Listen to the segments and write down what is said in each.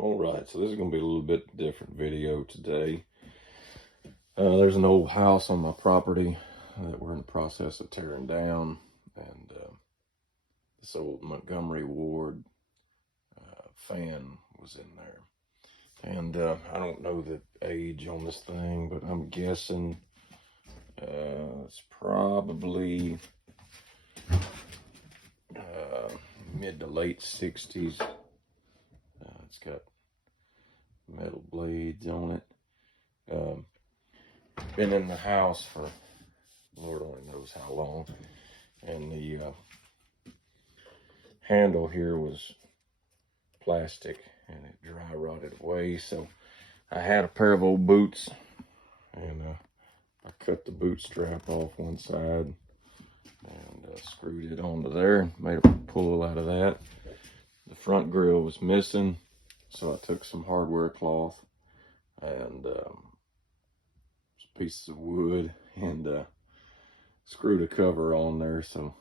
All right, so this is going to be a little bit different video today. There's an old house on my property that we're in the process of tearing down, and this old Montgomery Ward fan was in there. And I don't know the age on this thing, but I'm guessing it's probably mid to late 60s. It's got metal blades on it. Been in the house for Lord only knows how long, and the handle here was plastic and it dry rotted away. So I had a pair of old boots, and I cut the boot strap off one side and screwed it onto there, made a pull out of that. The front grill was missing, so I took some hardware cloth and pieces of wood and screwed a cover on there so you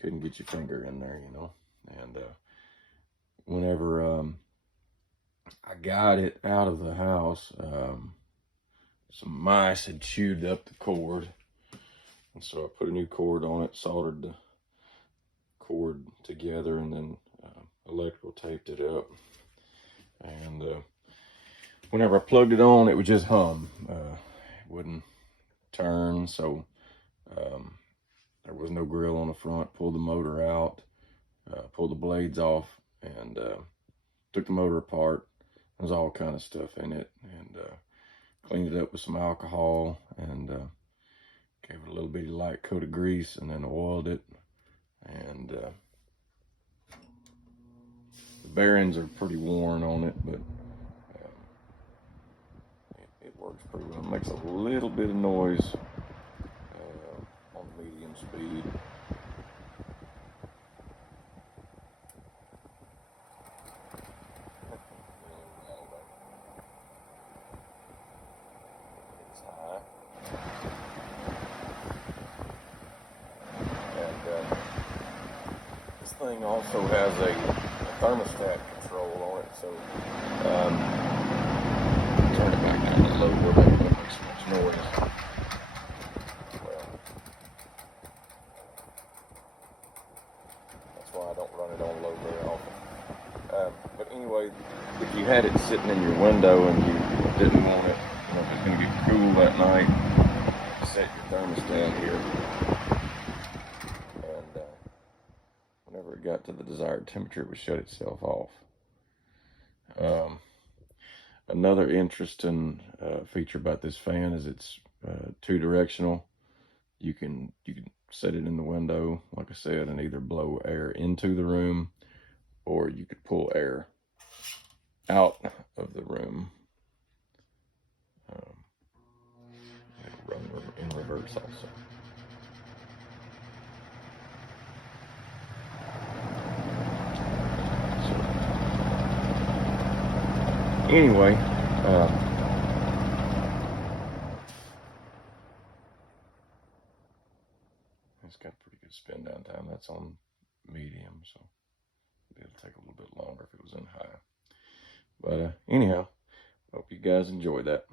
couldn't get your finger in there, you know. And whenever I got it out of the house, some mice had chewed up the cord, and so I put a new cord on it, soldered the cord together, and then electrical taped it up. And whenever I plugged it on, it would just hum. It wouldn't turn, so there was no grill on the front. Pulled the motor out, pulled the blades off, and took the motor apart. There was all kind of stuff in it, and cleaned it up with some alcohol, and gave it a little bitty light coat of grease, and then oiled it. And the bearings are pretty worn on it, but it works pretty well. It makes a little bit of noise on medium speed. It's high. And this thing also has a thermostat control on it, so turn it back down to low where they don't make so much noise. Well, that's why I don't run it on low very often. But anyway, if you had it sitting in your window and you didn't want it, you know, if it's going to get cool that night, set your thermostat here. And whenever it got to the desired temperature, it would shut itself off. Another interesting feature about this fan is it's two-directional. You can set it in the window, like I said, and either blow air into the room, or you could pull air out of the room. It'll run in reverse also. Anyway, it's got a pretty good spin down time. That's on medium, so it'll take a little bit longer if it was in high. But anyhow, hope you guys enjoyed that.